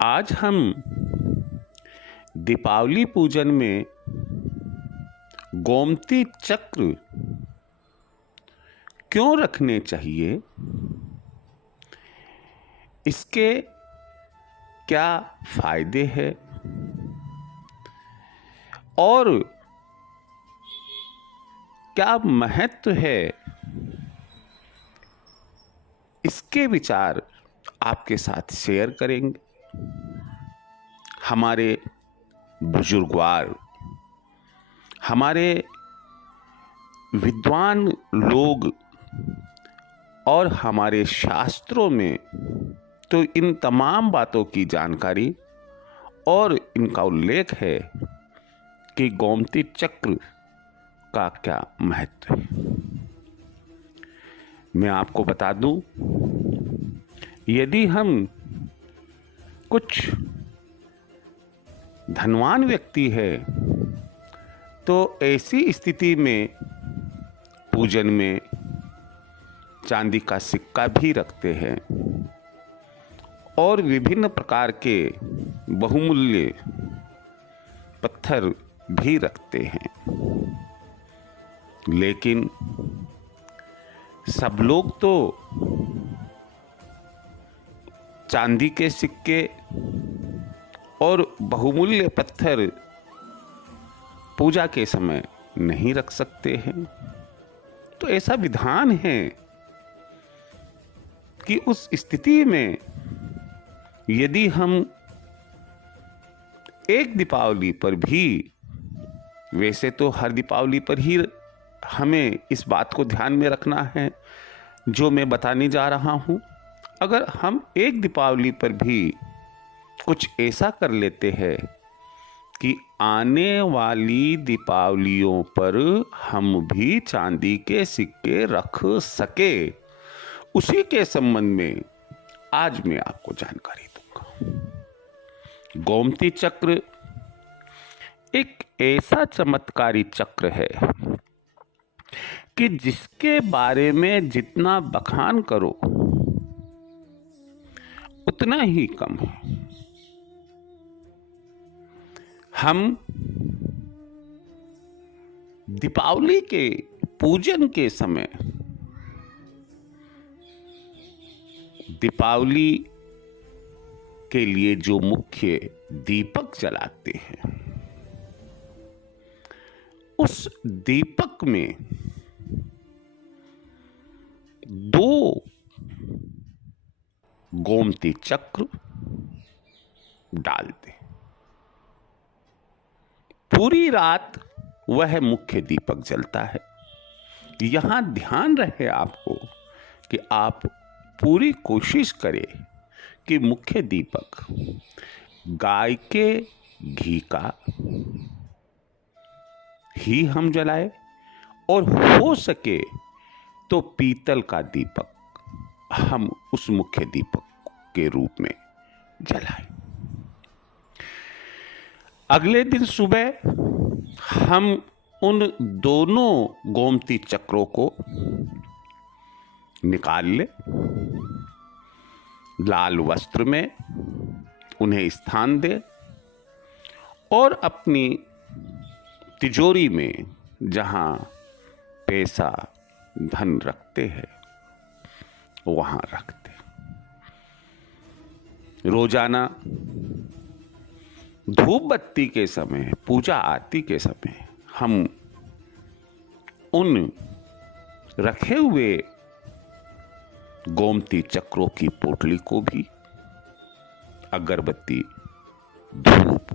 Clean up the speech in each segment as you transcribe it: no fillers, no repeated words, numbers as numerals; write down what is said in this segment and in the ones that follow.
आज हम दीपावली पूजन में गोमती चक्र क्यों रखने चाहिए, इसके क्या फायदे हैं और क्या महत्व है, इसके विचार आपके साथ शेयर करेंगे। हमारे बुजुर्गवार, हमारे विद्वान लोग और हमारे शास्त्रों में तो इन तमाम बातों की जानकारी और इनका उल्लेख है कि गोमती चक्र का क्या महत्व है। मैं आपको बता दूं, यदि हम कुछ धनवान व्यक्ति है तो ऐसी स्थिति में पूजन में चांदी का सिक्का भी रखते हैं और विभिन्न प्रकार के बहुमूल्य पत्थर भी रखते हैं, लेकिन सब लोग तो चांदी के सिक्के और बहुमूल्य पत्थर पूजा के समय नहीं रख सकते हैं। तो ऐसा विधान है कि उस स्थिति में यदि हम एक दीपावली पर भी, वैसे तो हर दीपावली पर ही हमें इस बात को ध्यान में रखना है जो मैं बताने जा रहा हूं, अगर हम एक दीपावली पर भी कुछ ऐसा कर लेते हैं कि आने वाली दीपावलियों पर हम भी चांदी के सिक्के रख सके, उसी के संबंध में आज मैं आपको जानकारी दूंगा। गोमती चक्र एक ऐसा चमत्कारी चक्र है कि जिसके बारे में जितना बखान करो उतना ही कम है। हम दीपावली के पूजन के समय दीपावली के लिए जो मुख्य दीपक जलाते हैं, उस दीपक में दो गोमती चक्र डालते। पूरी रात वह मुख्य दीपक जलता है। यहां ध्यान रहे आपको कि आप पूरी कोशिश करें कि मुख्य दीपक गाय के घी का ही हम जलाएं और हो सके तो पीतल का दीपक हम उस मुख्य दीपक के रूप में जलाएं। अगले दिन सुबह हम उन दोनों गोमती चक्रों को निकाल ले, लाल वस्त्र में उन्हें स्थान दे और अपनी तिजोरी में जहां पैसा धन रखते हैं वहां रखते। रोजाना धूप बत्ती के समय, पूजा आरती के समय हम उन रखे हुए गोमती चक्रों की पोटली को भी अगरबत्ती, धूप,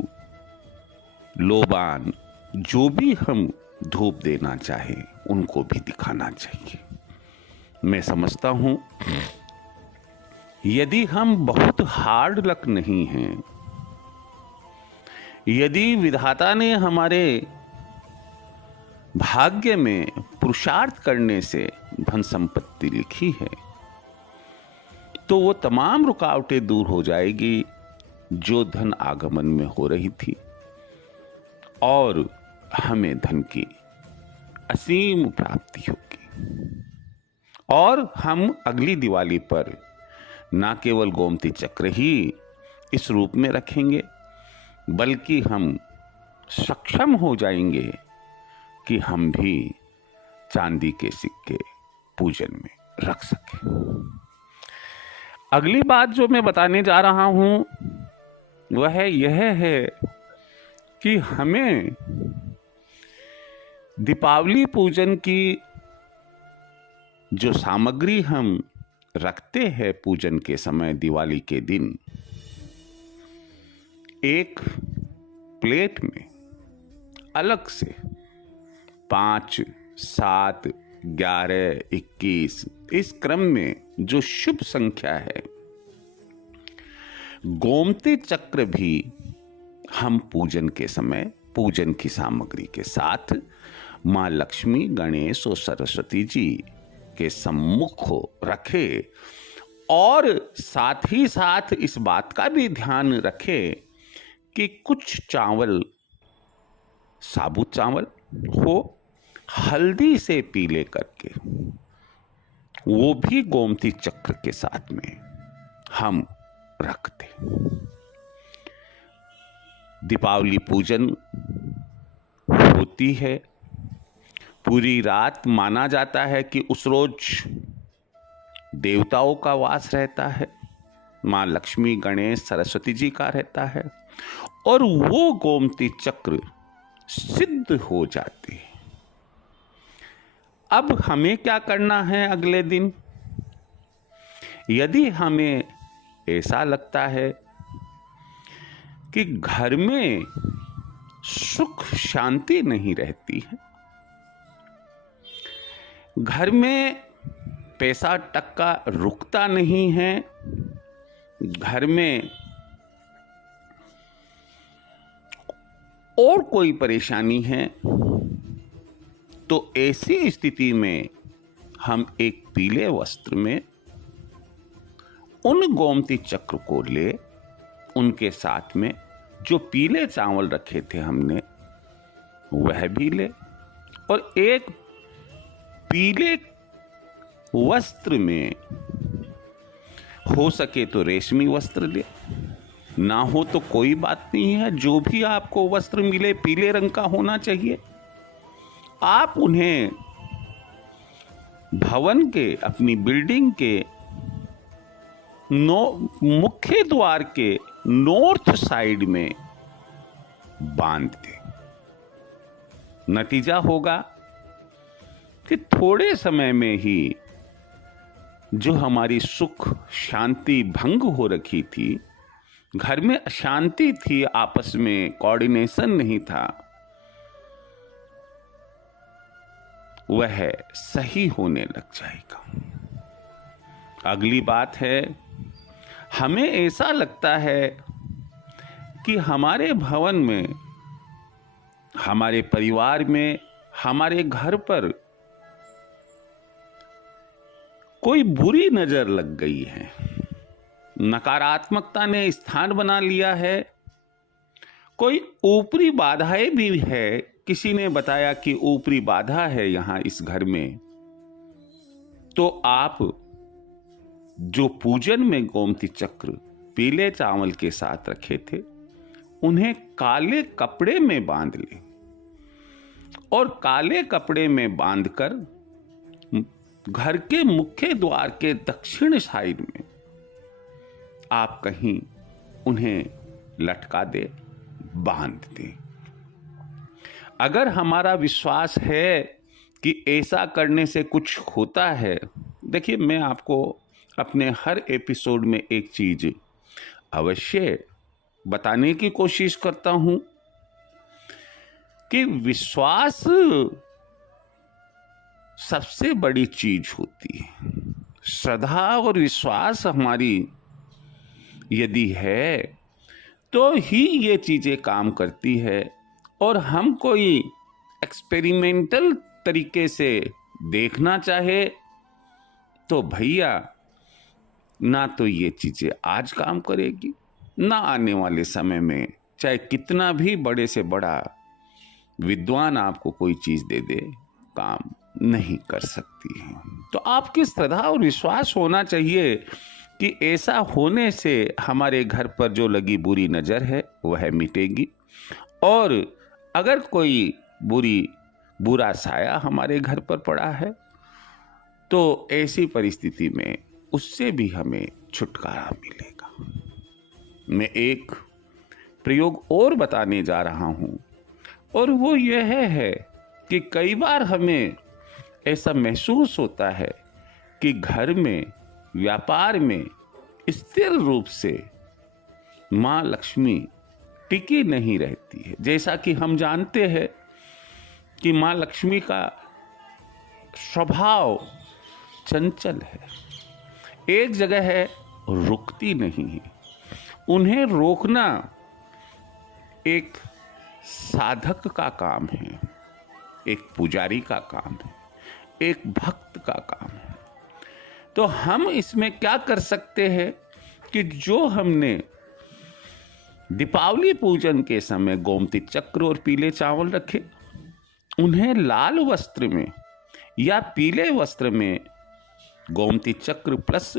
लोबान, जो भी हम धूप देना चाहें उनको भी दिखाना चाहिए। मैं समझता हूं यदि हम बहुत हार्ड लक नहीं हैं, यदि विधाता ने हमारे भाग्य में पुरुषार्थ करने से धन संपत्ति लिखी है, तो वो तमाम रुकावटें दूर हो जाएगी जो धन आगमन में हो रही थी और हमें धन की असीम प्राप्ति होगी। और हम अगली दिवाली पर न केवल गोमती चक्र ही इस रूप में रखेंगे, बल्कि हम सक्षम हो जाएंगे कि हम भी चांदी के सिक्के पूजन में रख सकें। अगली बात जो मैं बताने जा रहा हूं वह यह है कि हमें दीपावली पूजन की जो सामग्री हम रखते हैं पूजन के समय, दिवाली के दिन, एक प्लेट में अलग से 5, 7, 11, 21 इस क्रम में जो शुभ संख्या है, गोमती चक्र भी हम पूजन के समय पूजन की सामग्री के साथ माँ लक्ष्मी, गणेश और सरस्वती जी के सम्मुख रखे, और साथ ही साथ इस बात का भी ध्यान रखे कि कुछ चावल, साबुत चावल हो, हल्दी से पीले करके, वो भी गोमती चक्र के साथ में हम रखते। दीपावली पूजन होती है, पूरी रात माना जाता है कि उस रोज देवताओं का वास रहता है, माँ लक्ष्मी, गणेश, सरस्वती जी का रहता है, और वो गोमती चक्र सिद्ध हो जाते हैं। अब हमें क्या करना है अगले दिन? यदि हमें ऐसा लगता है कि घर में सुख शांति नहीं रहती है, घर में पैसा टक्का रुकता नहीं है, घर में और कोई परेशानी है, तो ऐसी स्थिति में हम एक पीले वस्त्र में उन गोमती चक्र को ले, उनके साथ में जो पीले चावल रखे थे हमने वह भी ले, और एक पीले वस्त्र में हो सके तो रेशमी वस्त्र ले, ना हो तो कोई बात नहीं है, जो भी आपको वस्त्र मिले पीले रंग का होना चाहिए। आप उन्हें भवन के, अपनी बिल्डिंग के मुख्य द्वार के नॉर्थ साइड में बांध दें। नतीजा होगा कि थोड़े समय में ही जो हमारी सुख शांति भंग हो रखी थी, घर में अशांति थी, आपस में कोऑर्डिनेशन नहीं था, वह सही होने लग जाएगा। अगली बात है, हमें ऐसा लगता है कि हमारे भवन में, हमारे परिवार में, हमारे घर पर कोई बुरी नजर लग गई है, नकारात्मकता ने स्थान बना लिया है, कोई ऊपरी बाधाएं भी है, किसी ने बताया कि ऊपरी बाधा है यहां इस घर में, तो आप जो पूजन में गोमती चक्र पीले चावल के साथ रखे थे उन्हें काले कपड़े में बांध लें, और काले कपड़े में बांधकर घर के मुख्य द्वार के दक्षिण साइड में आप कहीं उन्हें लटका दे, बांध दे। अगर हमारा विश्वास है कि ऐसा करने से कुछ होता है, देखिए मैं आपको अपने हर एपिसोड में एक चीज अवश्य बताने की कोशिश करता हूं कि विश्वास सबसे बड़ी चीज होती है। श्रद्धा और विश्वास हमारी यदि है तो ही ये चीजें काम करती है, और हम कोई एक्सपेरिमेंटल तरीके से देखना चाहे तो भैया ना तो ये चीजें आज काम करेगी, ना आने वाले समय में चाहे कितना भी बड़े से बड़ा विद्वान आपको कोई चीज दे दे, काम नहीं कर सकती है। तो आपकी श्रद्धा और विश्वास होना चाहिए कि ऐसा होने से हमारे घर पर जो लगी बुरी नज़र है वह मिटेगी, और अगर कोई बुरा साया हमारे घर पर पड़ा है तो ऐसी परिस्थिति में उससे भी हमें छुटकारा मिलेगा। मैं एक प्रयोग और बताने जा रहा हूँ, और वो यह है कि कई बार हमें ऐसा महसूस होता है कि घर में, व्यापार में स्थिर रूप से माँ लक्ष्मी टिकी नहीं रहती है। जैसा कि हम जानते हैं कि माँ लक्ष्मी का स्वभाव चंचल है, एक जगह है रुकती नहीं है। उन्हें रोकना एक साधक का काम है, एक पुजारी का काम है, एक भक्त का काम है। तो हम इसमें क्या कर सकते हैं कि जो हमने दीपावली पूजन के समय गोमती चक्र और पीले चावल रखे, उन्हें लाल वस्त्र में या पीले वस्त्र में गोमती चक्र प्लस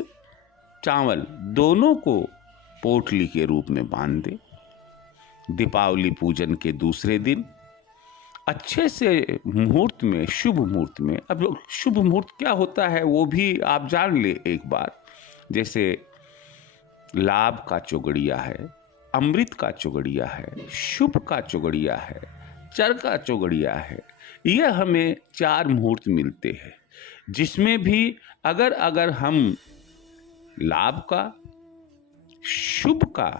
चावल दोनों को पोटली के रूप में बांध दे। दीपावली पूजन के दूसरे दिन अच्छे से मुहूर्त में, शुभ मुहूर्त में, अब शुभ मुहूर्त क्या होता है वो भी आप जान ले एक बार। जैसे लाभ का चौगड़िया है, अमृत का चौगड़िया है, शुभ का चौगड़िया है, चर का चौगड़िया है। यह हमें 4 मुहूर्त मिलते हैं, जिसमें भी अगर हम लाभ का, शुभ का,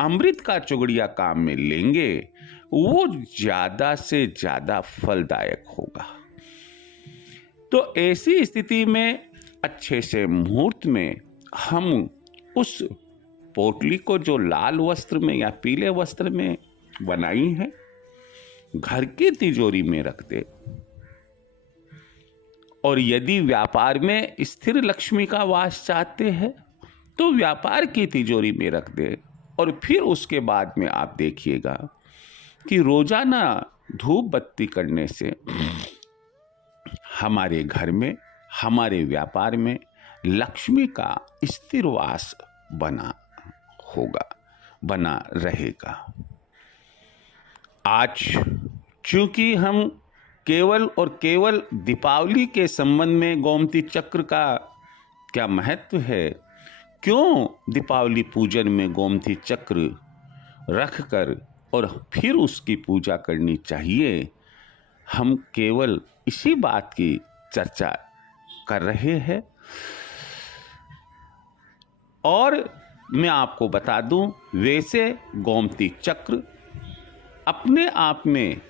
अमृत का चौगड़िया काम में लेंगे वो ज्यादा से ज्यादा फलदायक होगा। तो ऐसी स्थिति में अच्छे से मुहूर्त में हम उस पोटली को जो लाल वस्त्र में या पीले वस्त्र में बनाई है घर की तिजोरी में रख दे, और यदि व्यापार में स्थिर लक्ष्मी का वास चाहते हैं तो व्यापार की तिजोरी में रख दे। और फिर उसके बाद में आप देखिएगा कि रोजाना धूप बत्ती करने से हमारे घर में, हमारे व्यापार में लक्ष्मी का स्थिर वास बना रहेगा। आज चूंकि हम केवल और केवल दीपावली के संबंध में गोमती चक्र का क्या महत्व है, क्यों दीपावली पूजन में गोमती चक्र रखकर और फिर उसकी पूजा करनी चाहिए, हम केवल इसी बात की चर्चा कर रहे हैं। और मैं आपको बता दूं, वैसे गोमती चक्र अपने आप में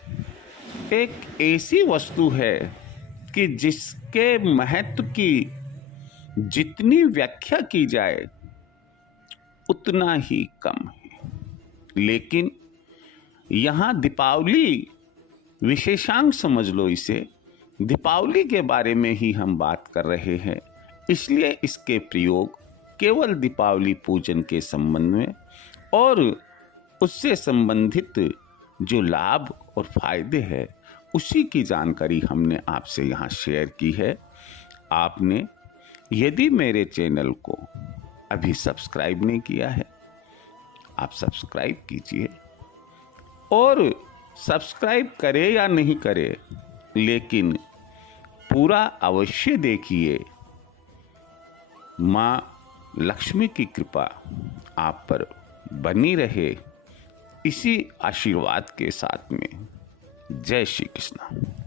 एक ऐसी वस्तु है कि जिसके महत्व की जितनी व्याख्या की जाए उतना ही कम है। लेकिन यहाँ दीपावली विशेषांक समझ लो इसे, दीपावली के बारे में ही हम बात कर रहे हैं, इसलिए इसके प्रयोग केवल दीपावली पूजन के संबंध में और उससे संबंधित जो लाभ और फायदे हैं उसी की जानकारी हमने आपसे यहाँ शेयर की है। आपने यदि मेरे चैनल को अभी सब्सक्राइब नहीं किया है, आप सब्सक्राइब कीजिए, और सब्सक्राइब करे या नहीं करे लेकिन पूरा अवश्य देखिए। माँ लक्ष्मी की कृपा आप पर बनी रहे, इसी आशीर्वाद के साथ में जय श्री कृष्ण।